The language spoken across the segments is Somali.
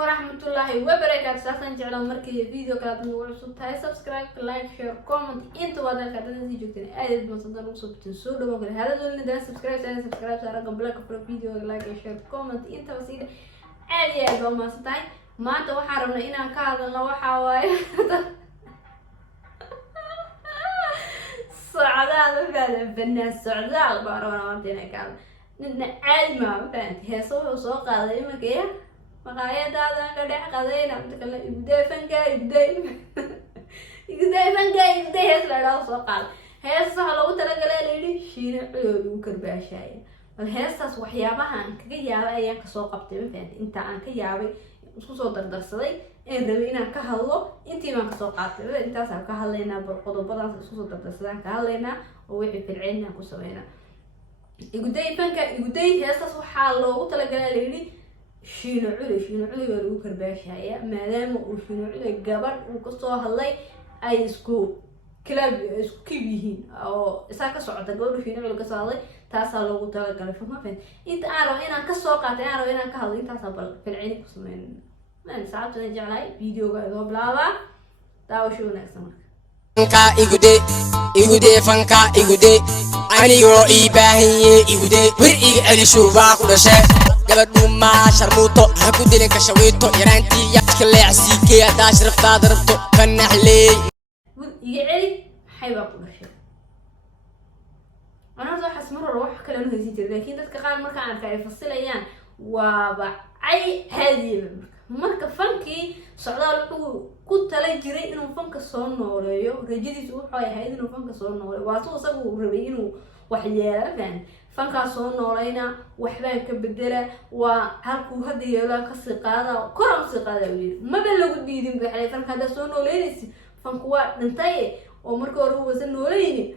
ورحمة الله وبركاته. ساسن جعلان مركي فيديو كلاد نقول سبتاي سبسكرايب لايك شير كومنت انتو هذا كذا نسي جوتين ايد ما صدقوا سبتين سود ممكن هذا دول ندرس سبسكرايب انا سبسكرايب صار قبلك في الفيديو لايك شير كومنت انت وسيله عادي ما ستاي ما انت وحرمنا ان كهذا لو حواي صعدال فعلا بالناس صعدال بارونا وانتنا كان عادي ما فهمت هي سو قاضي ما كيه مقايد هذا كده قضينا بتكلم يبدأ فنكا يبدأ هسلا لا سوقال هسا لو تلاقي ليلي شيء عيوب كرباشاية والهسا وحيابها كجيابة أيام كسوق بتمثل أنت عن كجيابة خصوصا درسي إن ربينا كهالله أنت ما كسوقات أنت سا كهالنا برقض بدر خصوصا درسي كهالنا ووحي في العين كسوينا يبدأ فنكا يبدأ هسا وحال لو تلاقي ليلي شينو علي lagu karbashaya maadaama uu shiino culi gabadh uu ka soo hadlay ay isku kib yihiin oo isa ka socota gabadh shiino culi ka soo hadlay taas loogu talagalay fahmeen inta aan rabo inaan ka soo qaatay aan rabo inaan ka hadlo intaas bal filcini ku sameeyay man saacadna jeclay videoga oo bilaaba daawasho wanaagsan fanka igude fanka igude anigo ibaahiye igude wir iga celisho baa ku dhashay gabadhu ma sharmuuto ha ku dilin ka shaweyto yaraantii yadka leecsiikay hadaa sharaftaada rabto fanaxleey iga celi maxay baa ku dhashay ana soo xasmaro wax kale ma haysi jiray laakiin dadka qaar marka aan arkay fasilayaan waaba ay haadiye marka fankii socdaal wuxuu ku talay jiray inuu fanka soo nooleeyo rajadiisu wuxuu ahayd inuu fanka soo nooleeyo waa soo isagu rabay inuu wax yeelan fanka soo noolayna waxbaan ka bedela waa halku hada yeelo ka sii qaada koran sii qaada maba lagu diidin baxay fanka hada soo nooleynaysi fanku waa dhintay oo marka hore uu wasan nooleeyay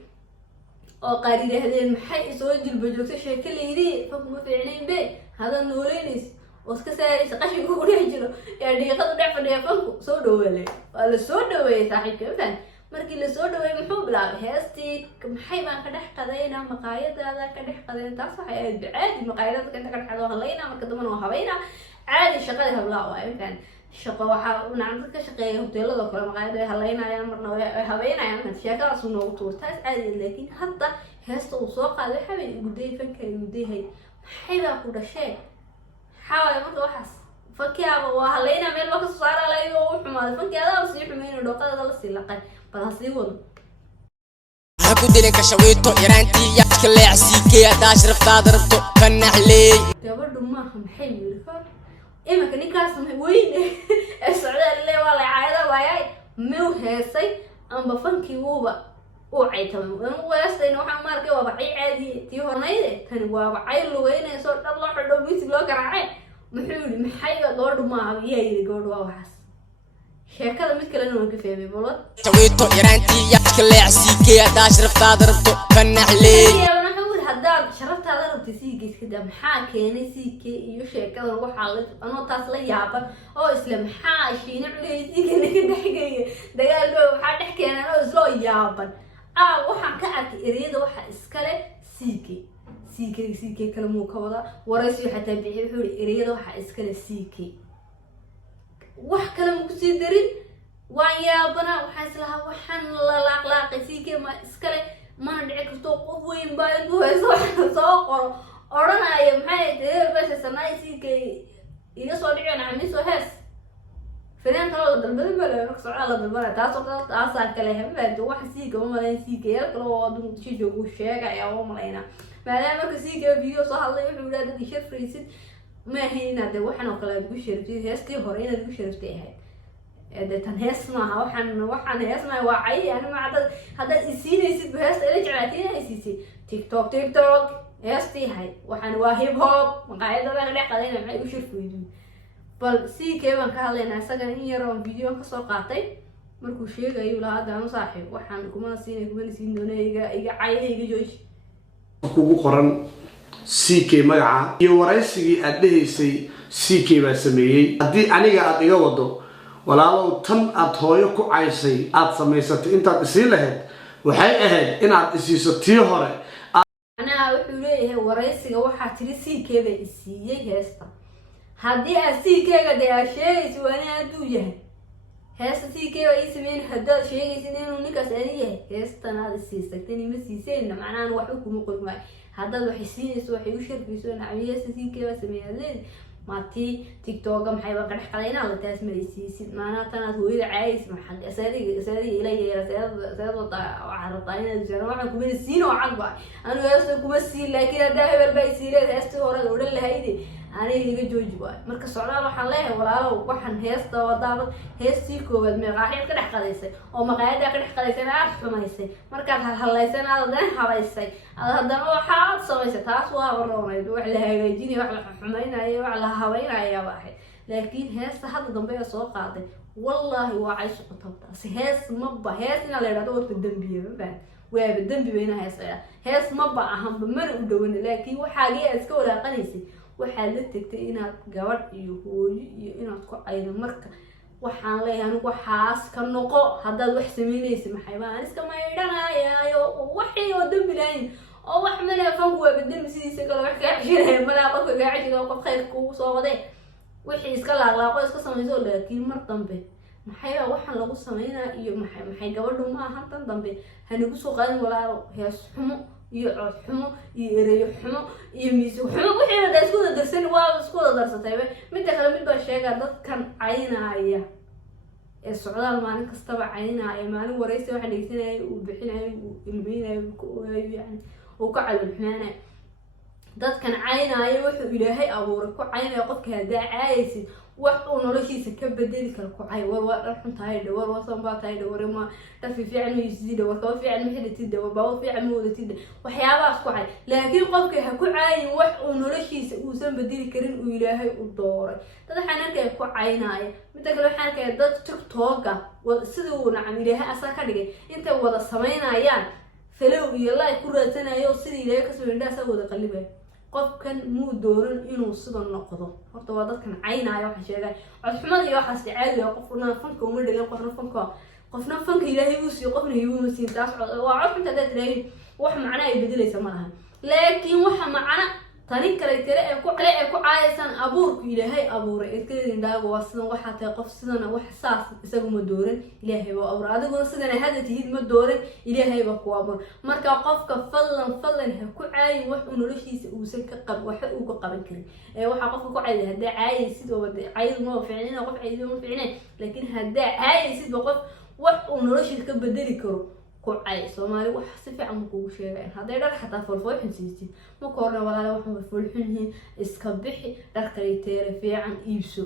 oo qaari rahdeen maxay soo jilba joogto sheekaleeyay fanku ma fiicnayn be hada nooleynaysi وسك ساري سقاشي كوري جلو يعني ياخذ ضعف ديفنكو سو دوله ولا سو دوي صاحب كيفان markii la soo dhaweey muxuu bilaabay heestii maxay baan ka dhex qadayna maqaayadada ka dhex qadayn taas waxay aad caadi maqaayadada ka dhex qado halayna marka damana oo habayna caadi shaqada hablaa waa intaan shaqo waxa uu nacam ka shaqeeyo hoteelada kale maqaayadada halaynayaan marna way habaynayaan marka shaqadaas uu noogu tuurtaas caadi laakiin hadda heesta uu soo qaaday xabay guday fanka guday maxay baa ku dhashay حاول مرة واحد فكيا وهلينا من الوقت صار عليه وحماد فكيا هذا وصيح منه دوقة هذا لسه لقى بتصيبون هاكو ديلك شويتو يرانتي ياك لعسيكي هدا شرفتا ضربتو فنحلي يا برضو ما هم حلو الفرق إيه ما كان يكاسم وين السعودية اللي والله عايزة وياي مو هسي أم بفنكي وبا وعي تمام ويستين وحنا ماركي وبعي عادي تيهونيده كان وبعي لوينه سو الله حدو بيس لو كراعي محولي محيا غورد ما هيي غورد واحس sheekada mid kale inuu ka fahmay bolad tawito yaraantii yadka leecsiikay hadaa sharaftaada rabto fanaxleey ana xawir hadaa sharaftaada rabto siigees kada maxaa keenay siikay iyo sheekada lagu xaalay anoo taas la yaaban oo isla maxaa shiina culeeyay ka dhaxgay dagaalka waxa dhex keenay oo isla yaaban waxaan ka arkay ereyada waxa iskale siikay kala muu ka wada waraysi xataa bixi wuxuu ereyada waxa iskale siikay wax kale ma ku sii darin waan yaabana waxa islaha waxaan la laaqlaaqay siikay ma iskale ma dhici karto qof weyn baa intuu hayso soo qoro oranaya maxay bas sanay siikay iga soo dhicina amiso hees فلان كلا الدلبل بلا نقص على الدلبل تاسو تاسا كله هم واحد سيكا وما سيكا كلا وادو شي جوجو شيغا يا وملينا maadaama ka siiga video soo hadlay wuxuu leeyahay dad shir friisid ma hayna de waxaan oo kala ugu shirtay heestii hore inaad ugu shirtay ahayd tan hees maaha waxaan hees ma wacay yani ma hadda isiinaysid heesta ila jeclaatay isiisi tiktok heestii hay waxaan waa hip hop maqaayada la dhex qadayna maxay ugu shirfayeen bal CK baan ka hadlaynaa isaga in yar oo video ka soo qaatay markuu sheegayo la hadaan saaxiib waxaan kuma siin doonayga iga cayayga jooji kugu qoran CK magaca iyo waraysigii aad dhahaysay CK baa sameeyay hadii aniga aad iga wado walaalow tan aad hooyo ku caysay aad samaysatay intaad isii lahayd waxay ahayd inaad isiiso tii hore ana wuxuu leeyahay waraysiga waxa tiri CK baa isiiyay heesta haddii aad siikeyga dee aad sheegaysa waa nin hadduu yahay heesta siikeyga ii sameyn haddaad sheegaysid inuu ninkaas ani yahay heestan aad isiisagtay nima siisayna macnaha waxba kuma qori maayo haddaad waxay siinayso waxay u sharfayso nacmi heesta siikeyga sameeyaad leedi maati tiktoka maxay ba qadhax qadaynaa la taas maraysiisid maana tanaad hooyada caayis maxay asaadiga ila yeera saadada waxartaa inaad jaro waxaan kuma siin oo cad baa anigu heesta kuma siin laakiin hadda hebel bay siileed heesta hore oo dhan lahayde aniga iga jooji waay marka socdaal waxaan leeyahay walaalow waxaan heesta wadaaba heestii koowaad meeqaaxid ka dhex qadaysay oo maqaayada ka dhex qadaysay aad xumaysay markaad hallaysan aad dan habaysay haddana waxaad samaysay taas waa waroonayd wax la hagaajinay wax la xumaynayo wax la habaynayo baahay laakiin heesta hadda dambe ee soo qaaday wallahi waa ay socotaa hees maba hees ina la yiraahdo oo dambiye baan waaba dambi bayna hees maba ahanba mar u dhawan laakiin waxaagii aad iska walaaqanaysay waxaa la tagtay inaad gabadh iyo hooyo iyo inaad ku aydo marka waxaan leeyahay anigu waxaas ka noqo haddaad wax samaynaysa maxay baan iska maydhanayaayo waxii oo dambi lahayn oo wax manaafanku waa badami sidiisa kale wax kaa ceshiraya malaa qofka kaa ceshira qof khayr kugu soo waday wixii iska laaqlaaqo iska samayso laakiin mar dambe maxay waxaan lagu sameynaa iyo maxay gabadhu ma ahan tan dambe hanigu soo qaadin walaalo hees xumo iyo cod xumo iyo ereyo xumo iyo miisig xumo wixii la isku darsan waa isku darsatay mid kale mid baa sheegay dadkan caynaya ee socdaal maalin kastaba caynaya maalin wareysi waxa dhigsanay uu bixinayo uu ilmeynayo yani uu ka calulxumaanay dadkan caynaya wuxuu ilaahay abuuray ku caynaya qofka hadaa caayaysid wax uu noloshiisa ka bedeli karo ku cay war waa dhar xun tahay war wasan baa tahay war ma tafi fiican ma yisii war ka fiican ma xidhid war baa fiican ma wadatid waxyaabaas ku cay laakiin qofka ha ku caayin wax uu noloshiisa uusan bedeli karin uu ilaahay u dooray dad xanaanka ku caynaya mid kale waxaan ka dad tiktoka sidoo uu nacam ilaahay asaa ka dhigay inta wada sameynayaan falow iyo like ku raadsanayo sidii ilaahay ka soo indhaasa wada qalibay qofkan muu dooran inuu sida noqdo horta waa dadkan caynaayo waxa sheegay cod xumada iyo waxa caadi ah qofna fanka uma dhigin qofna fanka ilaahay uu siiyo qofna uu siin taas waa cod xunta dad ilaahay wax macna ay bedelaysa ma laha laakiin waxa macna tani kale ee ku caaysan abuurku ilaahay abuuray idkeen daago waa sidan waxa tahay qof sidana wax saas isagu ma dooran ilaahay waa abuuray adiguna sidana hada tihid ma dooran ilaahay ba ku abuuray marka qofka fallan ha ku caayin wax uu noloshiisa uusan ka qab waxa uu ka qaban karin ee waxa qofka ku caayay hada caayay sidoo wada caayid ma fiicnina qof caayid ma fiicnina laakiin hada caayay sidoo qof wax uu noloshiisa ka bedeli karo كوعي سومالي وحسفي عم كوشة هذا يدار حتى فلفل حنسيتي ما كورنا ولا واحد فلفل حنه إسكبحي ركلي تيرفي عن إيبسو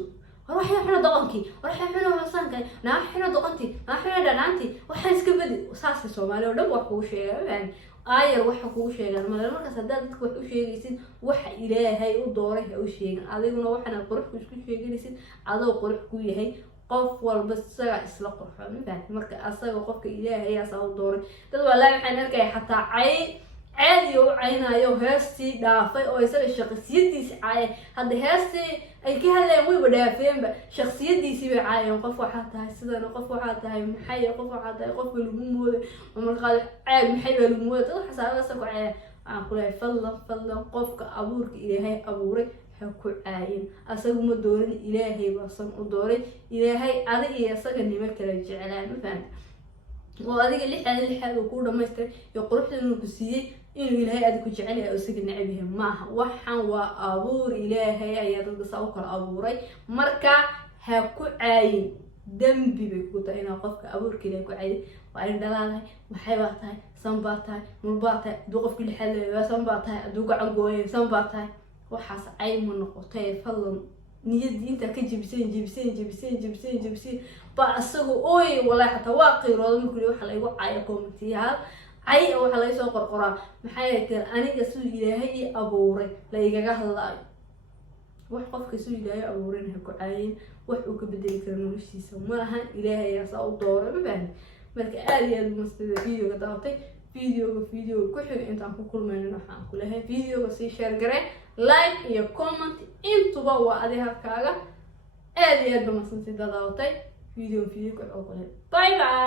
روح يا حنا ضغنتي روح يا حنا وصانك ناح حنا ضغنتي ناح حنا دلانتي وحنا إسكبدي وساس سومالي ولا وحوشة يعني آية وحوشة يعني ما لما كسداد وحوشة يصير وح إلهي ودوره وشيء هذا يقولنا وحنا قرح وشكل شيء يصير هذا قرح كوي هي qof walba isaga isla qurxoon marka asaga qofka ilaahay ayaa soo dooray dad walaa waxaan arkay xataa caadi oo caynayo heestii dhaafay oo isaga shakhsiyadiisa caay hadda heestii ay ka hadlayeen way wadaafeenba shakhsiyadiisa bay caayeen qof waxa tahay sidana qof waxa tahay maxay qof waxa tahay qof lagu moodo marka caay maxay lagu moodo dad xasaabada ku caay aan kulay fallan qofka abuurka ilaahay abuuray ku caayin asagu ma dooran ilaahay baasan u dooray ilaahay adiga iyo asaga nima kala jeclaan ma fahanta oo adiga lixaad ku dhameystay iyo quruxda inuu ku siiyay inuu ilaahay adiga ku jecel yahay oo isaga necab yahay maaha waxaan waa abuur ilaahay ayaa dadka saa u kala abuuray marka ha ku caayin dambi bay ku tahay inaa qofka abuurka ilaahay ku caayin waa in dhalaalahay maxay baa tahay san baa tahay mul baa tahay aduu qofka lixaad leeyahay san baa tahay aduu gacan gooyay san baa tahay waxaas ay ma noqotay fallan niyadii inta ka jibiseen ba asagu ooy walaa xataa waa qiiroodo markii waxa la igu caayo koomitiyaal ay waxa la soo qorqoraa maxay tahay aniga sidoo ilaahay abuuray la igaga hadlaayo wax qofka sidoo ilaahay abuuray ha ku caayin wax uu ka bedeli karo noloshiisa ma lahan ilaahay ayaa soo dooray ma baahan marka aad iyo aad mustaqbal video ka daawatay video ku xig intaan ku kulmayno waxaan ku leeyahay video si share garee like iyo comment intuba waa adiga kaaga aad iyo aad ba masantii daawatay video ku xig bye bye